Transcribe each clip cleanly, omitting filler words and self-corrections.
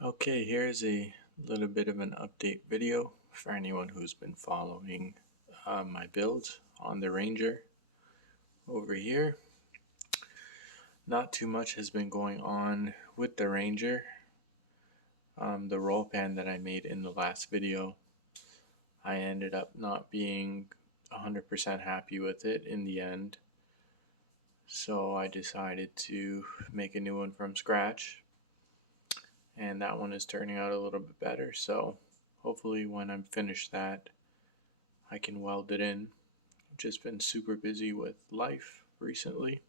Okay, here's a little bit of an update video for anyone who's been following my build on the Ranger over here. Not too much has been going on with the Ranger. The roll pan that I made in the last video, I ended up not being 100% happy with it in the end. So I decided to make a new one from scratch. And that one is turning out a little bit better. So hopefully when I'm finished that, I can weld it in. I've just been super busy with life recently.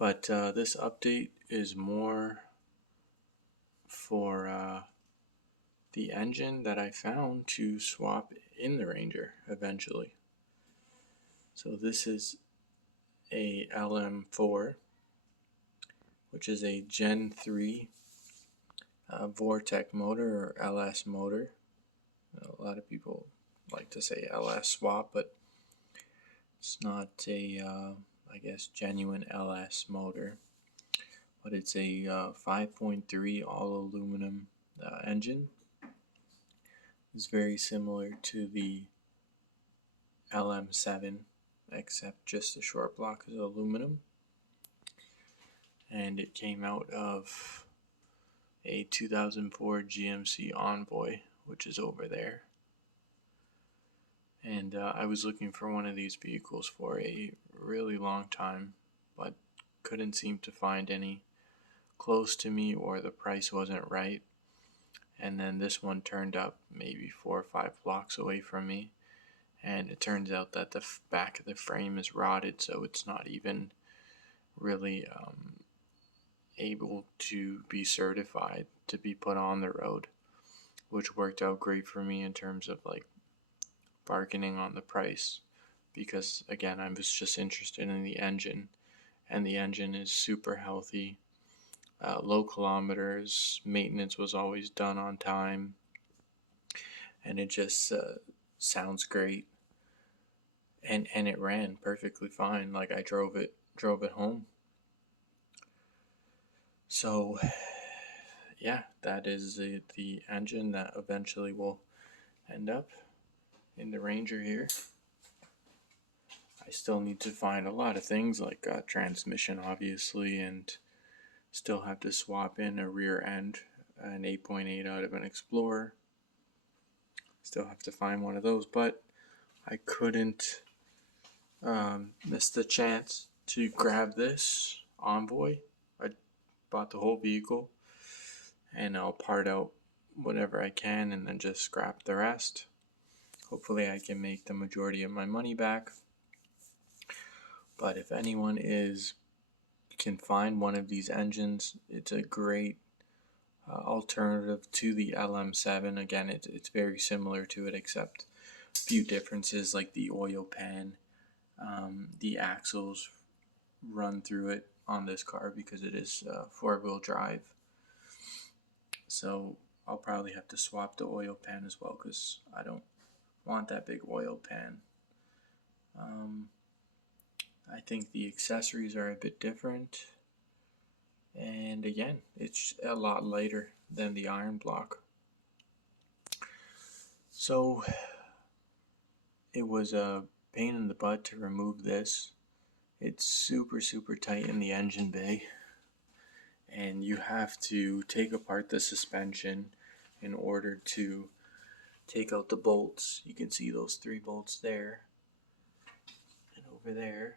But this update is more for the engine that I found to swap in the Ranger eventually. So this is a LM4, which is a Gen 3 Vortec motor or LS motor. A lot of people like to say LS swap, but it's not a, I guess, genuine LS motor. But it's a 5.3 all aluminum engine. It's very similar to the LM7, except just the short block is aluminum. And it came out of a 2004 GMC Envoy, which is over there. And I was looking for one of these vehicles for a really long time, but couldn't seem to find any close to me, or the price wasn't right. And then this one turned up maybe 4 or 5 blocks away from me, and it turns out that the back of the frame is rotted, so it's not even really able to be certified to be put on the road, which worked out great for me in terms of like bargaining on the price, because again, I was just interested in the engine, and the engine is super healthy. Low kilometers, maintenance was always done on time, and it just sounds great. And it ran perfectly fine. Like I drove it home. So yeah, that is the engine that eventually will end up in the Ranger here. I still need to find a lot of things like transmission, obviously, and still have to swap in a rear end, an 8.8 out of an Explorer. Still have to find one of those, but I couldn't miss the chance to grab this Envoy. I bought the whole vehicle, and I'll part out whatever I can and then just scrap the rest. Hopefully I can make the majority of my money back. But if anyone can find one of these engines, it's a great alternative to the LM7. Again, it's very similar to it, except a few differences like the oil pan. The axles run through it on this car because it is four-wheel drive. So I'll probably have to swap the oil pan as well, because I don't want that big oil pan. I think the accessories are a bit different, and again, it's a lot lighter than the iron block. So it was a pain in the butt to remove this. It's super tight in the engine bay, and you have to take apart the suspension in order to take out the bolts. You can see those 3 bolts there and over there.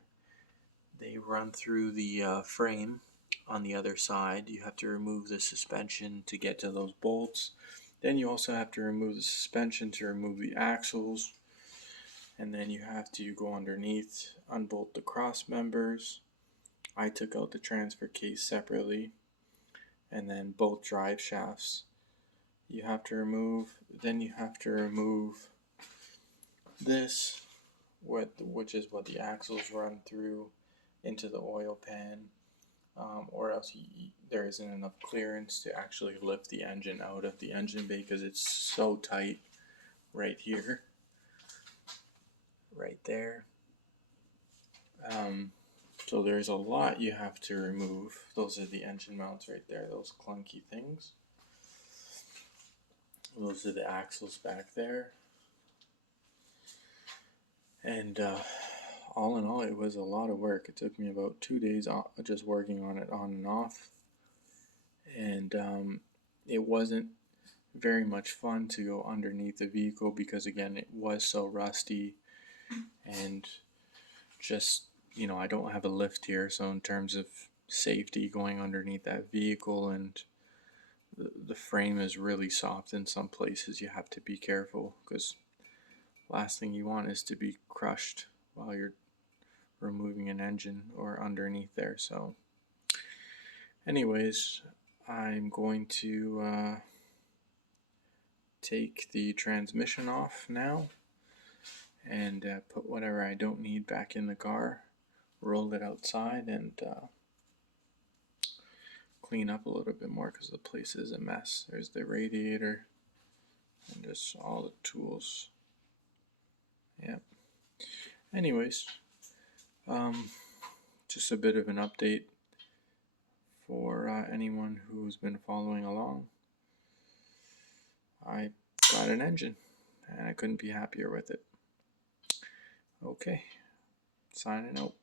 They run through the frame on the other side. You have to remove the suspension to get to those bolts. Then you also have to remove the suspension to remove the axles. And then you have to go underneath, unbolt the cross members. I took out the transfer case separately. And then both drive shafts you have to remove. Then you have to remove this, which is what the axles run through into the oil pan, or else there isn't enough clearance to actually lift the engine out of the engine bay, because it's so tight right here, right there. So there's a lot you have to remove. Those are the engine mounts right there, those clunky things. Those are the axles back there. And all in all, it was a lot of work. It took me about 2 days just working on it on and off. And it wasn't very much fun to go underneath the vehicle because, again, it was so rusty. And just, you know, I don't have a lift here, so in terms of safety going underneath that vehicle, and the frame is really soft in some places, you have to be careful, because last thing you want is to be crushed while you're removing an engine or underneath there. So anyways, I'm going to take the transmission off now and put whatever I don't need back in the car, roll it outside, and clean up a little bit more because the place is a mess. There's the radiator and just all the tools. Yeah. Anyways, just a bit of an update for anyone who's been following along. I got an engine and I couldn't be happier with it. Okay, signing out.